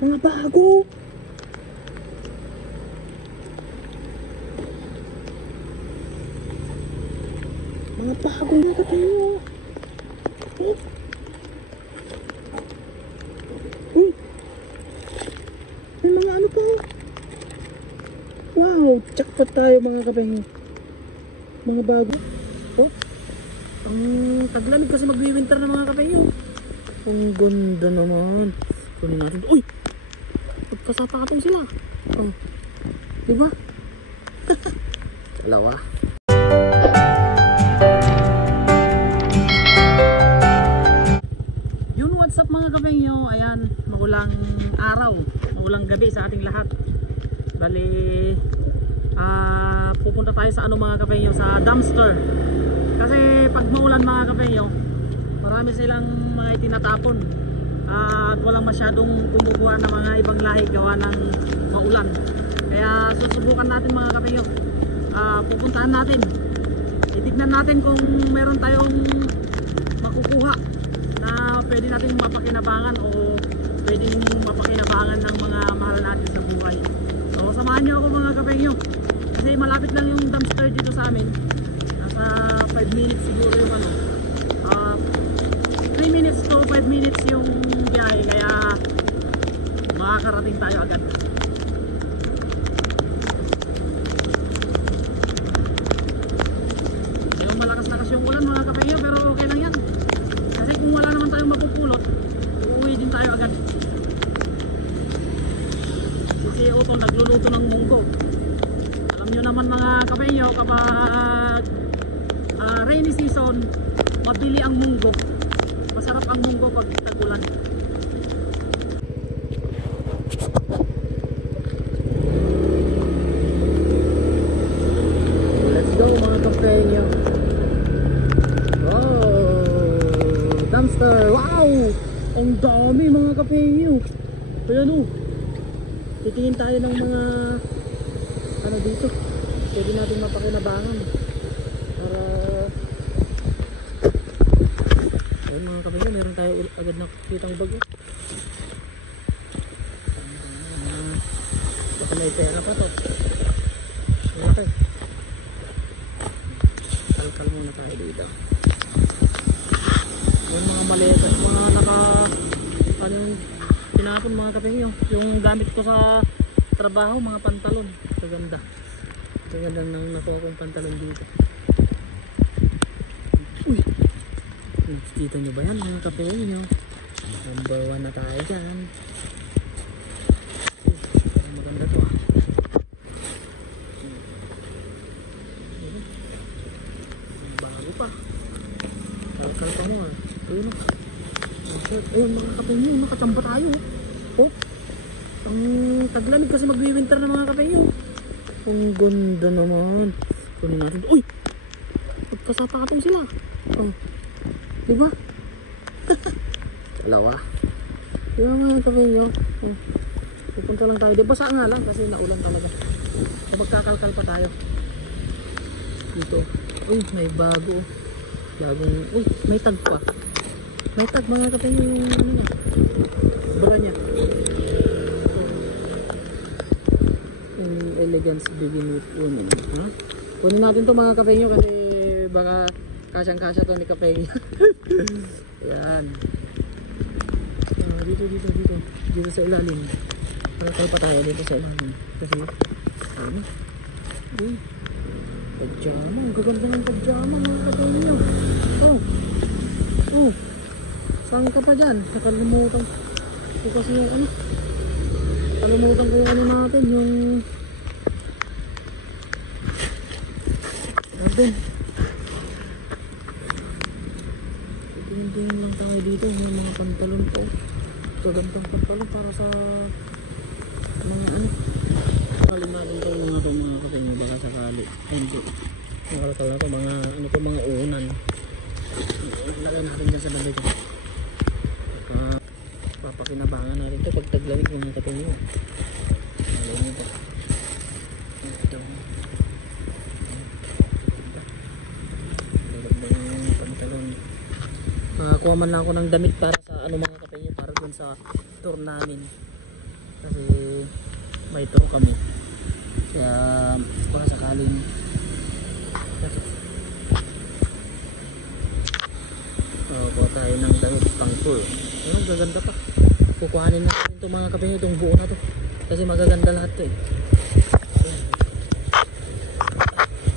Mga bago. Mga bago na kapayo. Oh. Oh. May mga ano pa. Wow, jackpot tayo mga kapayo. Mga bago. Oh. Ang taglamig kasi magwi-winter na mga kapayo. Ang ganda naman. Kunin natin. Uy! Magkasatakatong sila. Oh. Diba? Dalawa. Yun, what's up mga kapengyo? Ayan, maulang araw, maulang gabi sa ating lahat. Bali, pupunta tayo sa ano mga kapengyo, sa dumpster. Kasi pag maulan mga kapengyo, marami silang mga itinatapon. At walang masyadong kumukuha ng mga ibang lahi gawa ng maulan. Kaya susubukan natin mga kapengyo, pupuntahan natin, itignan natin kung meron tayong makukuha na pwede natin mapakinabangan o pwedeng mapakinabangan ng mga mahal natin sa buhay. So samahan nyo ako mga kapengyo, kasi malapit lang yung dumpster dito sa amin. Nasa 5 minutes siguro yung ano, 3 minutes to 5 minutes yung biyahe, kaya makakarating tayo agad. Yung malakas na kasi yung ulan mga kapengyo, pero okay lang yan. Kasi kung wala naman tayong mapupulot, uuwi din tayo agad. Si Otto nagluluto ng munggo. Alam nyo naman mga kapengyo, kapag rainy season, mabili ang munggo. Masarap ang munggo pag tag-ulan. Let's go mga kapengyo. Dumpster, wow! Ang dami mga kapengyo. Kaya no, titingin tayo ng mga ano dito, pwede natin mapakinabangan para ayun mga kapengyo, meron tayo agad na kitang bagyo. Baka may pera pa to. Okay, kalkal muna tayo dito. Yung mga maleta, mga ano yung pinapon mga kapengyo, yung gamit ko sa trabaho, mga pantalon. Kaganda, kaganda nang nakuha kong pantalon dito. Uy, kita nyo ba yan mga kapengyo? Number 1 na tayo dyan. Maganda to. Bago pa, kalkal pa mo ah. Ayun o. Ayun mga kapengyo, nakatamba tayo. Oh, ang taglamig kasi magwi-winter na mga kapengyo. Ang ganda naman. Kunin natin. Uy! Magkasatakatong sila. Oh, diba? Dalawa. Diba mga kapengyo? Oh, pupunta lang tayo. Basa nga lang kasi naulan talaga. So magkakalkal pa tayo dito. Uy, may bago. Bagong, uy, may tag pa. May tag mga kapengyo yung ano niya, bra niya. So, yung elegance begin with women, ha? Kunin natin to mga kapengyo kasi baka kasyang-kasya to ni kapengyo. Ayan. Dito sa ilalim. Palakay pa tayo dito sa ilalim. Kasi, ano? Uy, pajama. Ang gaganda ng pajama mga kapengyo. Oh. Oh. Saan ka pa dyan? Nakalimutan ko kasi yung ano. Nakalimutan ko yung ano natin. Yung natin. Tingin-tingin lang tayo dito. Yung mga pantalon ko. Gagandang pantalon para sa mga ano. Kalim natin ito yung mga kapengyo. Baka sakali. Ay hindi. Mga kalakal na ito. Mga ano ko, mga unan. Lagyan natin dyan sa banda dyan. Papakinabangan natin ito pag taglamig mga kapengyo. Alam nyo ito. Ito. Gaganda yung pantalon. Kuha man lang ako ng damit para sa ano mga kapengyo, para dun sa tour namin. kasi may tour kami, kaya baka sakaling kuha tayo ng damit pang tour. Anong gaganda pa, kukuhanin natin itong mga kape nyo, itong buo na to kasi magaganda lahat to eh.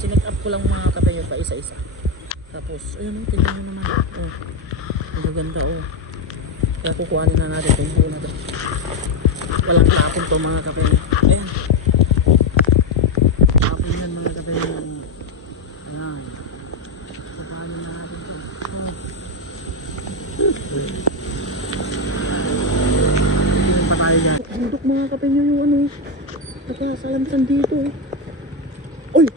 Sinet up ko lang mga kape nyo pa isa isa, tapos ayun, tingnan nyo naman, magaganda kaya kukuhanin na natin itong buo na to, walang tapon to mga kape nyo. Ayan, tapon yan mga kape nyo. Ayan, kukuhanin na natin to. Tingnan pa tayo dyan. Bundok mga kape nyo yung ano, nakasalansan dito Uy!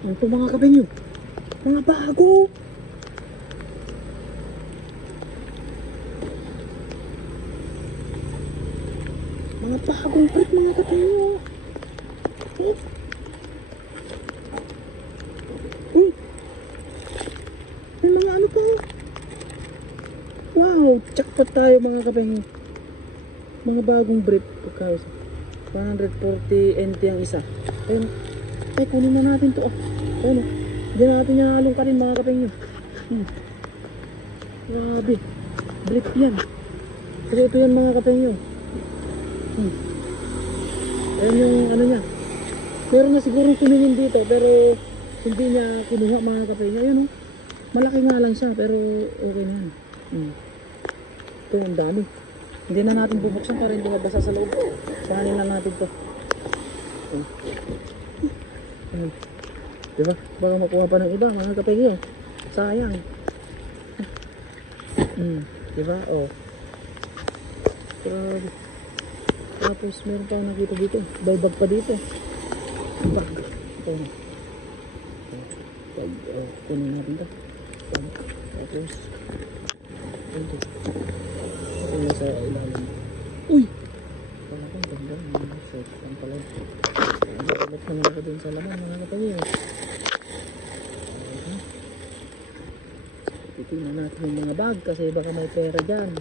Ano ito mga kape nyo? Mga bago! Mga bagong brick mga kape nyo. Uy! May mga ano pa. Wow! Jackpot tayo mga kape nyo. Mga bagong brick. Pagka 140 NT ang isa. Ayun. Ay, kunin na natin to. Ayun. Hindi natin yan halong ka rin mga kape nyo. Grabe. Brick yan. Kasi ito yan mga kape nyo. Ayun yung ano niya. Meron na siguro tumingin dito pero hindi niya kinuha mga kape nyo. Ayun malaki nga lang siya pero okay na yan. Ito yung dami. Hindi na natin bubuksan para hindi mabasa sa loob. Kahanin na natin to. Diba? Baka makuha pa ng iba mga kape nyo. Sayang. Diba? Grabe. Tapos meron pang nakita dito. Bag pa dito. Bag. Ito na. Bag. Kunin natin ito. Tapos ito. Ito na sa ilalim. Uy! Wala kang ganda. Set lang pala. Nakalap naman ako dun sa laman mga kapatid. Titingnan natin yung mga bag kasi baka may pera dyan.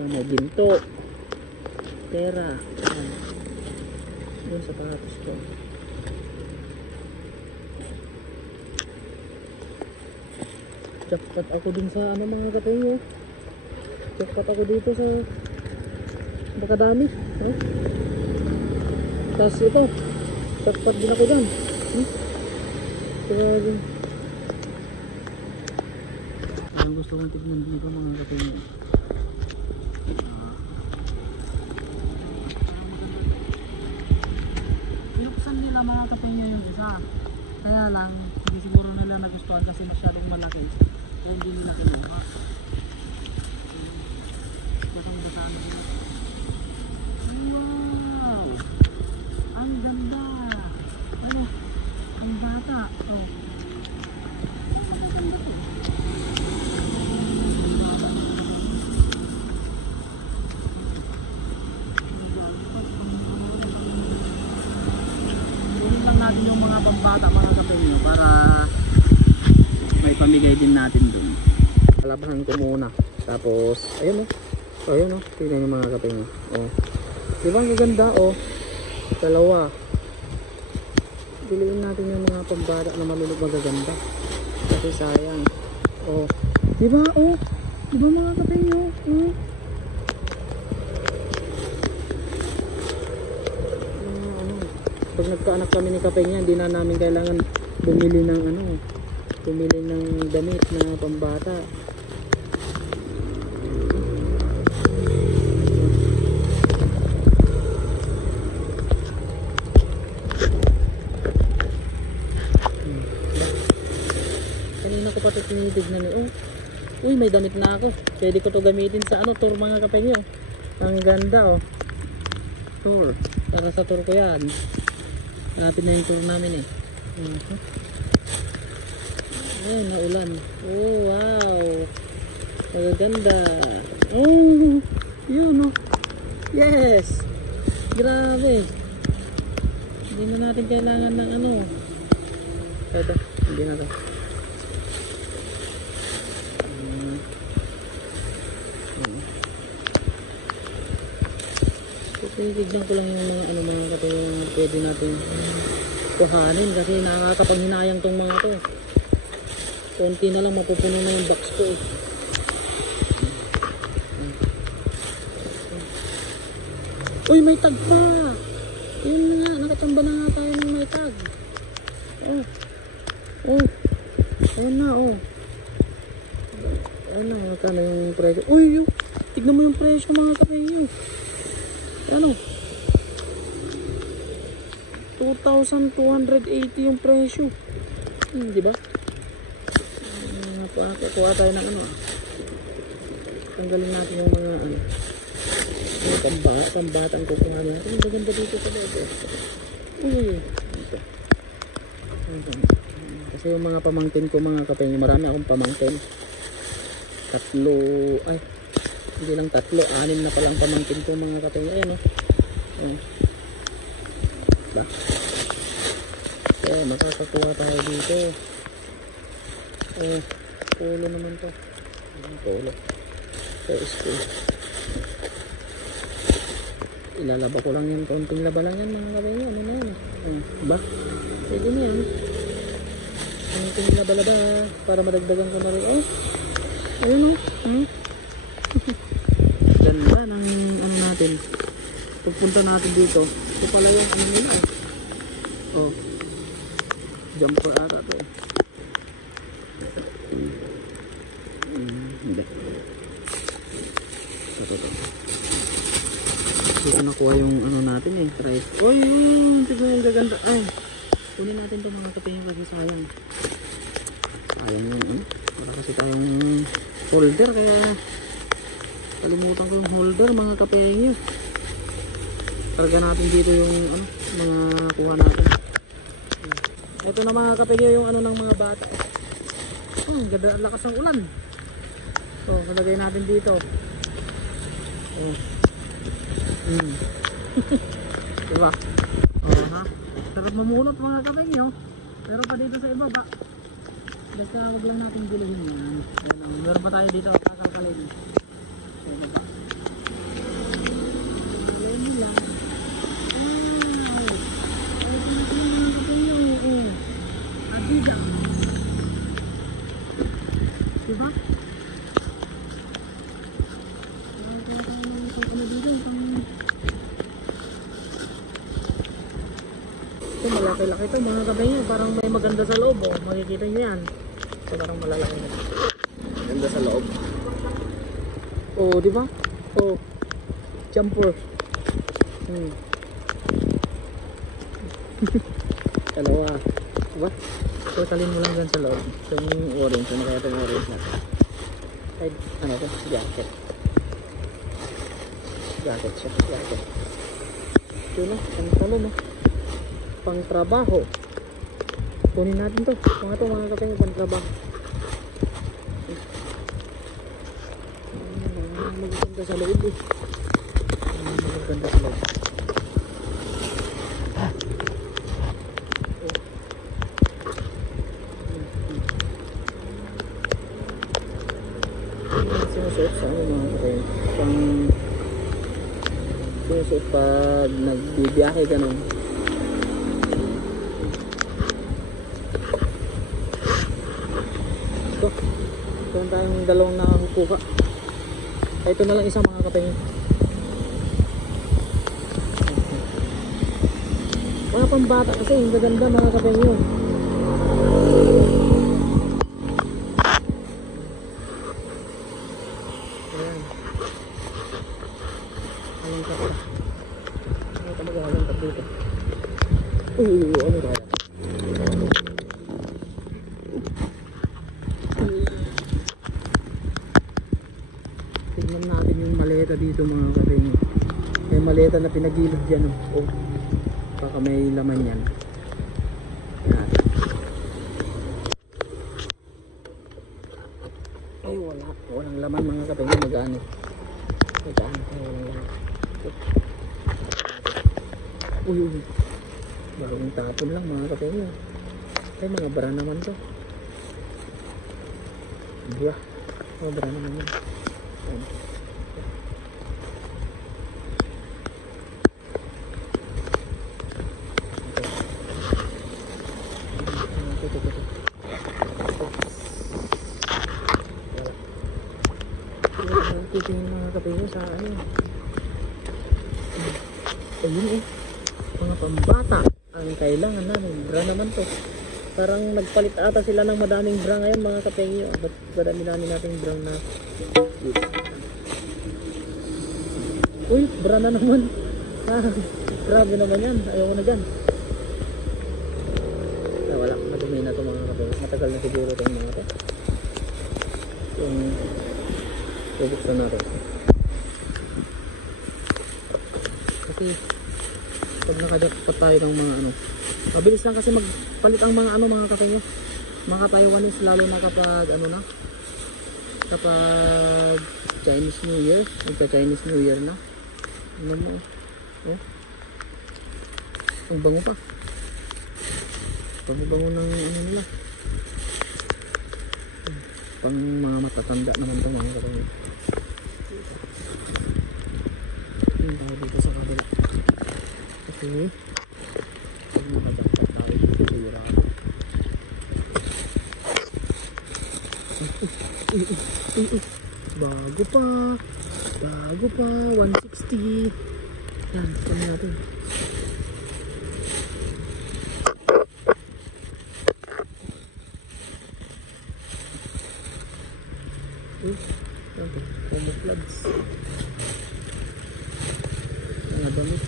May ginto, pera, yun sapatos ko. Jackpot ako dun sa ano mga kapayo. Jackpot ako dito sa Bakadami. Tapos ito, jackpot din ako dun. Grabe. Anong gusto kong tignan dito mga kapayo? Nila mga kape nyo yung isa, kaya lang hindi siguro nila nagustuhan kasi masyadong malaki kaya hindi nila kinuha. Basang-basaan na nila. Wow! Ang ganda! Ano? Ang bata! Ang ganda to! Natin yung mga pambata mga kape nyo para may pamigay din natin dun. Palabahan ko muna tapos ayun ayun tignan yung mga kape nyo diba ang gaganda dalawa. Piliin natin yung mga pambata na malulog magaganda kasi sayang diba diba mga kape nyo pag nagkaanak kami ni kape niya, hindi na namin kailangan bumili ng damit na pambata. Kanina ko pati tinitignan uy, may damit na ako. Pwede ko to gamitin sa tour mga kape niyo. Ang ganda tour. Para sa tour ko yan. Hanapin na yung tour namin ayun, naulan. Wow, ang ganda. Yun yes, grabe. Hindi na natin kailangan ng ito, hindi na to. Tinitignan ko lang yung mga ano mga kapatid yung pwede natin kuhanin kasi nakakapanghinayang tong mga to. Konti na lang mapupuno na yung box ko eh. Uy, may tag pa! Yun nga, nakachamba na nga tayo ng may tag. Oh. Oh. Ayan na, oh. Ayan na, magkano yung presyo. Uy, tignan mo yung presyo mga kapatid. Ano? 2,280 yung presyo. Di ba? Kuha tayo ng ano. Tanggalin natin yung mga ano. Yung pambatang kukuha natin. Ang ganda dito sa loob. Uy. Ito. Kasi yung mga pamangkin ko mga kapatid, marami akong pamangkin. 3, ay hindi lang 3, 6 na palang pamangkin ko mga kapatid. Ayan o. Ayan. Ba? Kaya makakakuha tayo dito. Polo naman to. Polo. So school. Ilalaba ko lang yan. Konting laba lang yan mga kapatid. Ano na yan? Ba? Pwede na yan. Konting laba-laba para madagdagan ko na rin. Ayun o. Ganda ng ano natin. Pagpunta natin dito. Ito pala yung ano nila eh. Oh. Jumper ata to eh. Hindi. Ito. Dito nakuha yung ano natin eh. Try. Uy, tignan yung gaganda. Ay. Kunin natin to mga kapatid kasi sayang. Sayang yung ano. Wala kasi tayong holder kaya kalimutan ko yung holder mga kapatid. Karga natin dito yung ano, mga kuha natin. Ito na mga kapatid yung ano ng mga bata. Ganda ang lakas ng ulan. So, nalagay natin dito. Diba? Ha? Sarap mamulot mga kapatid nyo. Pero pa dito sa ibaba. Basta wag lang natin bilihin yan. Meron pa tayo dito kakalkalin. Sa ibaba. Diba? Ito malaki-laki ito mga kapatid. Parang may maganda sa loob oh. Makikita nyo yan. Ito parang malalaki na. Maganda sa loob. Oh, diba? Oh. Jumper. Dalawa. Diba? Totalin mo lang dyan sa loob. Ito yung orange. Ano kaya ito yung orange natin? Ay, ano ito? Jacket. Jacket siya. Jacket. Ito na. Ang talo no. Pang trabaho. Kunin natin to. Mga ito mga kapatid. Pang trabaho. Magaganda sa loob eh. Magaganda sa loob. Sinusuot sa ano mga kapatid. Pang sinusuot pag nagbibiyahe ganun. Ito tayong dalawang nakakuha. Ito na lang isang mga kapatid. Mga pambata kasi yung gaganda mga kapatid yun. Ayan. Ayan ka pa. Ano ka magalang ka dito? Ano kaya? Tignan natin yung maleta dito mga kapatid. May maleta na pinagilid dyan. Oh. Baka may laman yan. Yan. Ay wala. Walang laman mga kapatid. Magano. Magano. Walang laman. Uy. Bagong tapon lang mga kapatid. Ay mga bara naman to. Diba? Mga bara naman yan. nagtitingin mga kapatid sa ano. Ayun eh. Mga pambata ang kailangan namin. Bra naman to. Parang nagpalit ata sila ng madaming bra ngayon mga kapatid. Ba't madami natin bra na. Uy, bra na naman. Grabe naman yan. Ayaw ko na dyan. Wala, madumi na ito mga kapatid. Matagal na siguro itong mga ito. Yung bubuksan natin. Kasi pag nakajakpat tayo ng mga ano, mabilis lang kasi magpalit ang mga ano mga kapatid. Mga Taiwanese lalo na kapag ano na, kapag Chinese New Year, magka-Chinese New Year na. Ano mo? Oh. Ang bango pa. Bango-bango ng ano nila. Pang mga matatanda naman ito mga kapatid. Tayo dito sa kabila. Okay. Pag nakajakpat tayo dito sa hira. Bago pa. Bago pa. 160. Yan, kami natin. Camouflage. Mga damit.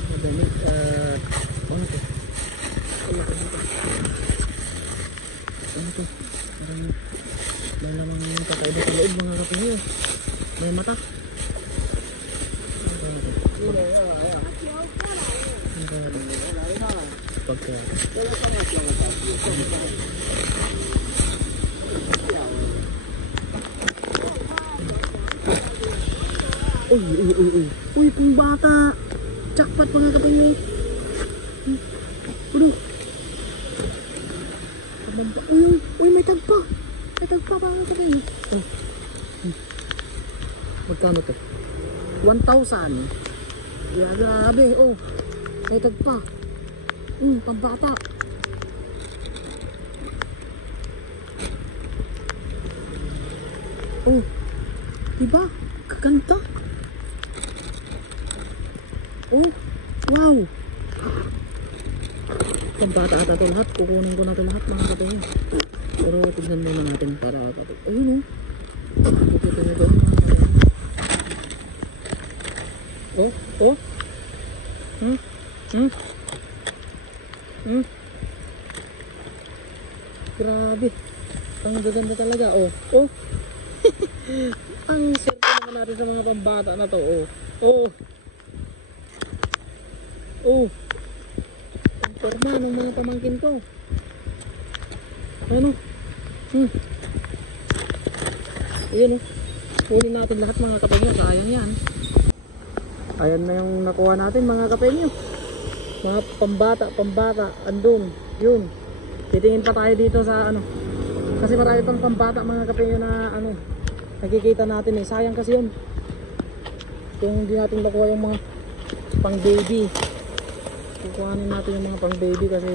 Mga damit. Ano to? Ano to? Ano to? Parang may lamang kakaiba sa loob mga kapatid. May mata. Pagka uy, kung bata jackpot mga kapatid. Uy, may tagpa mga kapatid. Magkano to? 1,000. Yeah, grabe. Oh, may tagpa. Pambata. Oh, diba? Kaganda. Oh, wow. Pambata ata ito lahat. Kukunin ko na ito lahat mga kapatid. Pero tignan muna natin para kapatid. Ayun oh. Ito nyo doon. Oh. Grabe. Ang gaganda talaga. Oh. Ang swerte naman natin sa mga pambata na to. Ang forma ng mga pamangkin ko. Ano? Ayan oh. Kunin natin lahat mga kapatid. Sayang yan. Ayan na yung nakuha natin mga kapatid. Mga pambata. Andun. Yun. Titingin pa tayo dito sa ano. Kasi marami pang pambata mga kapatid na ano. Nakikita natin eh. Sayang kasi yun. Kung hindi natin nakuha yung mga pang baby. Kukuhanin natin yung mga pang baby kasi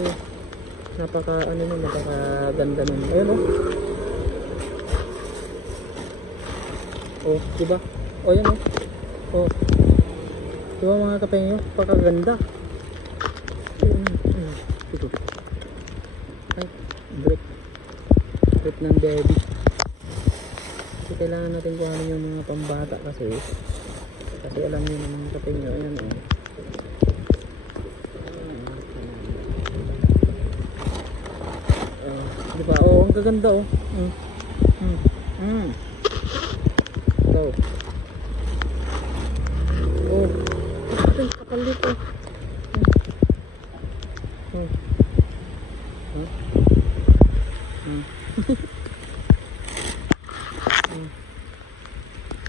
napaka ganda nun. Ayun oh. Oh, diba? Oh, yan oh. Oh. Diba mga kapatid nyo? Napakaganda. Ito. Ay, break ng baby. Kasi kailangan natin kuhanin yung mga pambata kasi alam nyo ng mga kapatid nyo. Ayan oh. Diba? Oh, ang gaganda oh. So. Oh. Ay, kapal dito.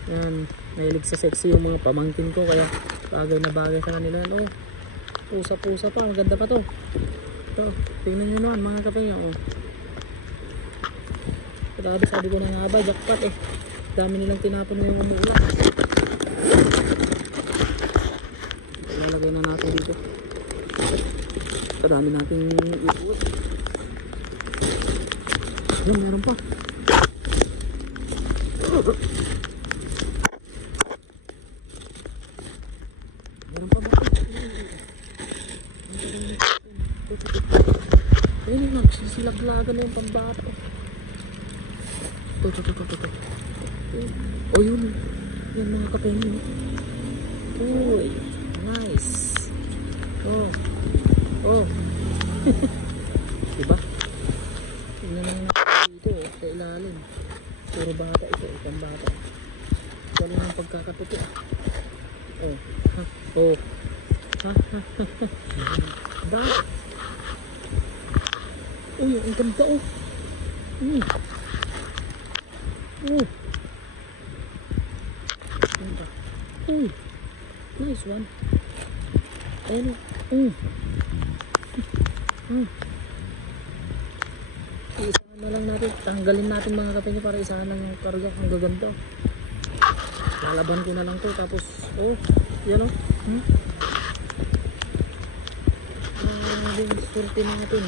Yan, nahilig sa sexy yung mga pamangkin ko kaya bagay na bagay sa kanila yan. Oh, pusa pa, ang ganda pa to. Ito, tingnan nyo naman mga kapatid. Oh. Grabe, sabi ko na nga ba, jackpot eh. Dami nilang tinapon ngayong umuulan. Ilalagay na natin dito. Dami nating iuot. Yun, meron pa. Meron pa ba? Ayun, nagsisilaglagan na yung pambata. Ito. Oh, yun. Yan mga kapenyo. Uy, nice. Oh. Diba? Tingnan lang natin dito sa ilalim. Puro bata ito, pambata. Galing ang pagkakatuto. Ba? Uy, ang ganda oh. Uy, nice one. Ayun. Isahan na lang natin. Tanggalin natin mga kapenyo para isahan lang yung karga. Ang gaganda. Lalaban ko na lang to. Tapos, yan o. Yung surti natin.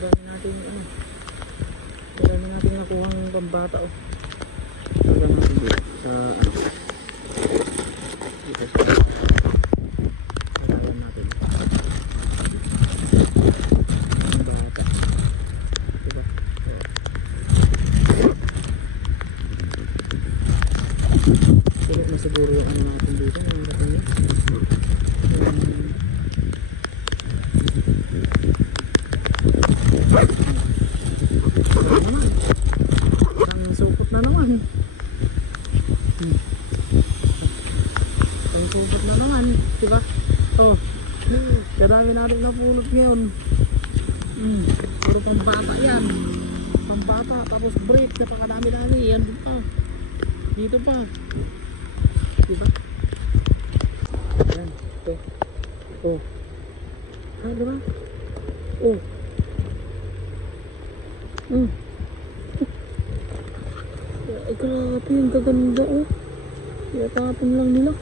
Dami natin nakuha ng pambata o. Lagyan natin dito sa dito sa lagyan natin pambata, diba? Sulit na siguro yung ano natin dito yung natin isang supot na naman. Isang supot na naman, diba? Kadami natin napulot ngayon. Puro pambata yan. Pambata, tapos break, napakadami-dami. Yan pa. Dito pa. Diba? Yan, ito. Diba? Ay, grabe, yung gaganda oh. Iatapon lang nila.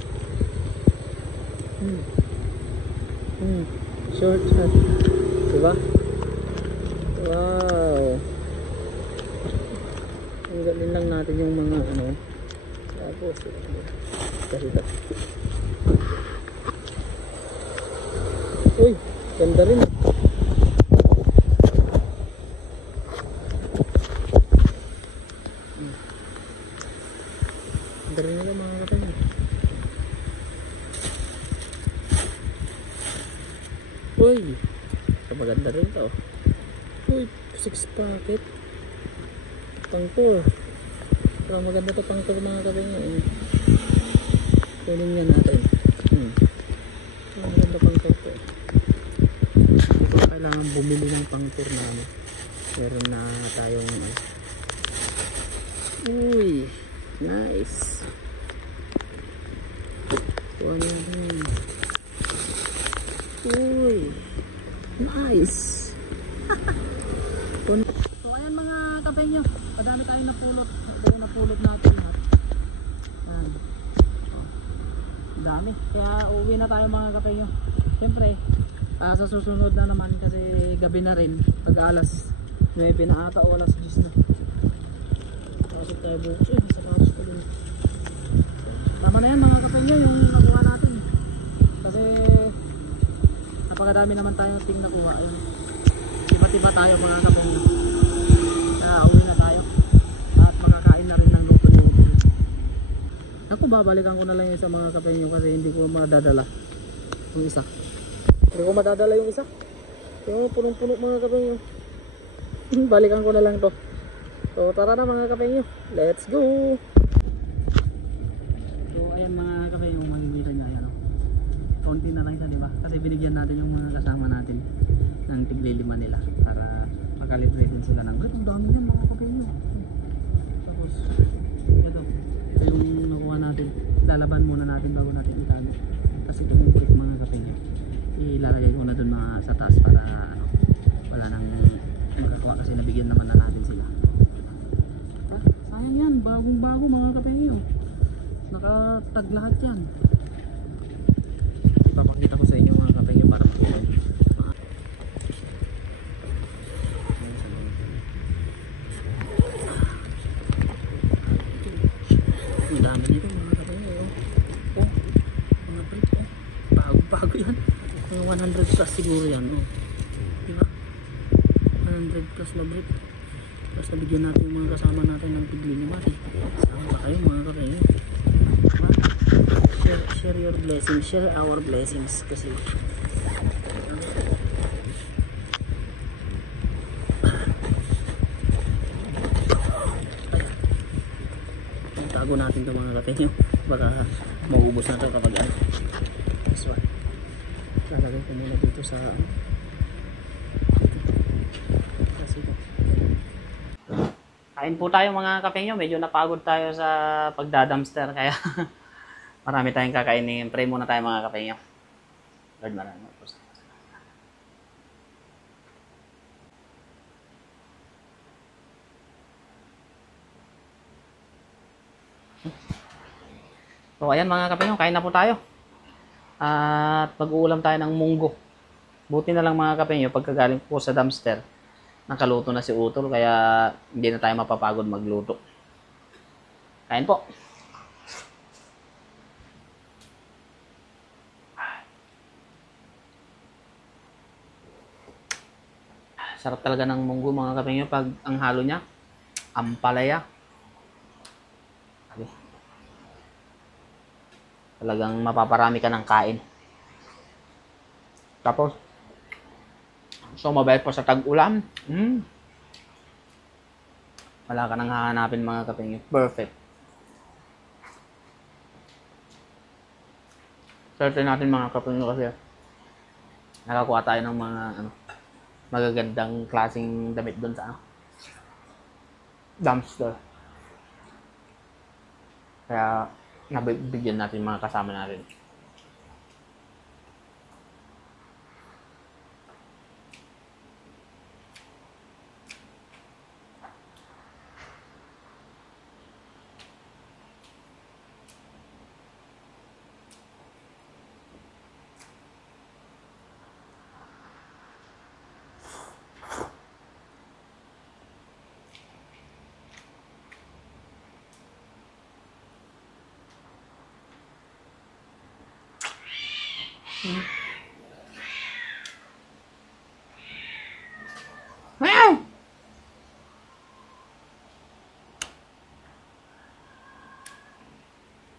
Short shot. Diba? Wow. Tanggalin lang natin yung mga ano. Tapos ito. Uy, ganda rin. Ganda rin nila mga katanyan. Uy, maganda rin to. Uy, 6 packet. Pang-tour. Pero maganda to pang-tour mga katanyan. Kunin nga natin. Maganda pang-tour to. Hindi ko kailangan bumili ng pang-tour na ano. Meron na tayong uy, nice. Uy, nice. So ayan mga kapenyo, madami tayong napulot. Ito yung napulot natin lahat. Dami, kaya uuwi na tayo mga kapenyo. Siyempre sa susunod na naman kasi gabi na rin. Pag alas 9 na ata o alas 10 na. Pasok tayo bukas. Sa karos pa din. Tama na yan mga kapenyo yung nakuha natin. Kasi napakadami naman tayo ting nakuha. Tiba-tiba tayo mga kapenyo. Kaya uwi na tayo. At makakain na rin ng luto-luto. Ako babalikan ko na lang yun sa mga kapenyo kasi hindi ko madadala yung isa. Hindi ko madadala yung isa. Yung punong-puno mga kapenyo. Balikan ko na lang to. So tara na mga kapenyo, let's go. So ayan mga kapenyo, makikita nyo ayan, konti na lang siya diba? Kasi binigyan natin yung mga kasama natin ng tiglilima nila para makalibre din sila ng ang dami yan mga kapenyo. Tapos ito yung nakuha natin, lalaban muna natin bago natin itago. Kasi itong break mga kapenyo, ilalagay ko na dun mga sa taas para wala nang magagawa kasi nabigyan naman na natin sila. Sayang yan, bagong bago mga kapenyo, nakatag lahat yan. Ipapakita ko sa inyo mga kapenyo para makita. 100 plus siguro yan, oh. Diba? 100 plus na brief. Tapos nabigyan natin yung mga kasama natin ng tigli naman eh. Sama ba kayo mga kapenyo? Share your blessings, share our blessings kasi tago natin itong mga kapenyo, baka maubos na ito kapag ano. This one lalagay ko muna dito sa kain po tayo mga kapenyo. Medyo napagod tayo sa pagdadumpster kaya marami tayong kakainin. Pray muna tayo mga kapenyo. Lord, marami po sa so ayan mga kapenyo, kain na po tayo. At mag-uulam tayo ng munggo. Buti na lang mga kapenyo, pagkagaling po sa dumpster, nakaluto na si Utol, kaya hindi na tayo mapapagod magluto. Kain po. Sarap talaga ng munggo mga kapenyo pag ang halo niya, ampalaya. Talagang mapaparami ka ng kain. Tapos, so mabait pa sa tag-ulam. Wala ka nang hahanapin mga kapenyo. Perfect. Swerte natin mga kapenyo kasi nakakuha tayo ng mga magagandang klaseng damit doon sa dumpster. Kaya nabigyan natin mga kasama natin.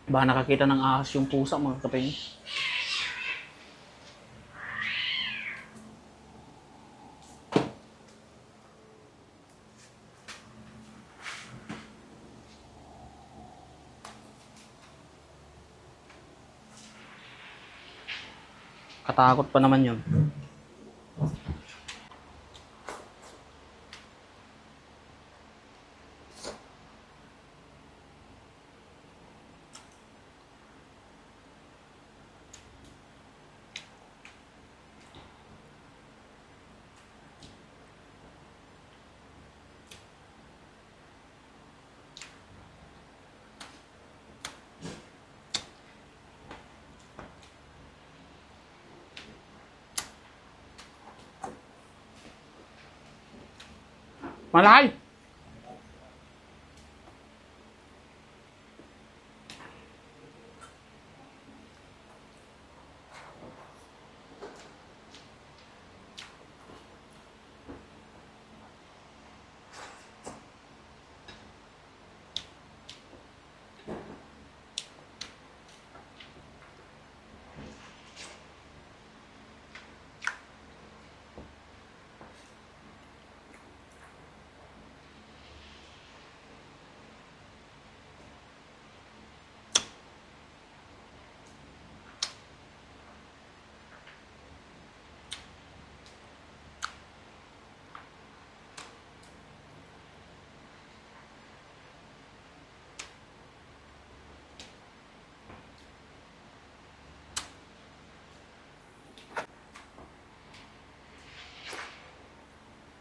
Baka nakakita ng ahas yung pusa mga kapenyo. Katakot pa naman yun. Malay!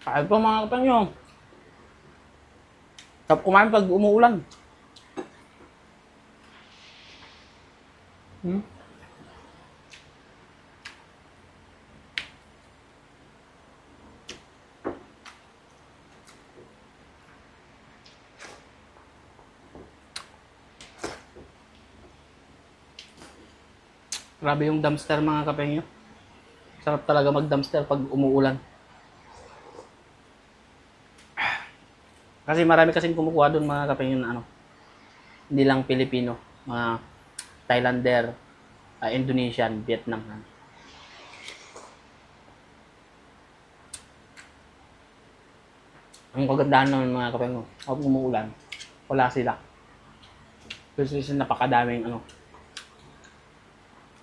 Kahit po mga kapenyo. Sarap kumain pag umuulan. Grabe yung dumpster mga kapenyo. Sarap talaga mag-dumpster pag umuulan. Kasi marami kasing kumukuha doon mga kapengyo na ano. Hindi lang Pilipino, mga Thailander, Indonesian, Vietnam. Ang kagandahan naman mga kapengyo, kapag umuulan, wala sila. Kasi napakadaming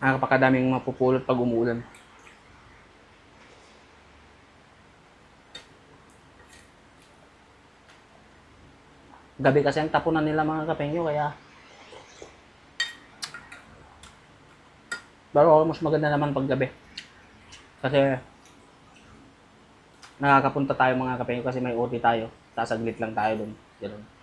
napakadaming mapupulot pag umuulan. Gabi kasi ang tapunan nila mga kapengyo, kaya pero mas maganda naman pag gabi. Kasi nakakapunta tayo mga kapengyo kasi may OT tayo. Sasaglit lang tayo dun. Ganun.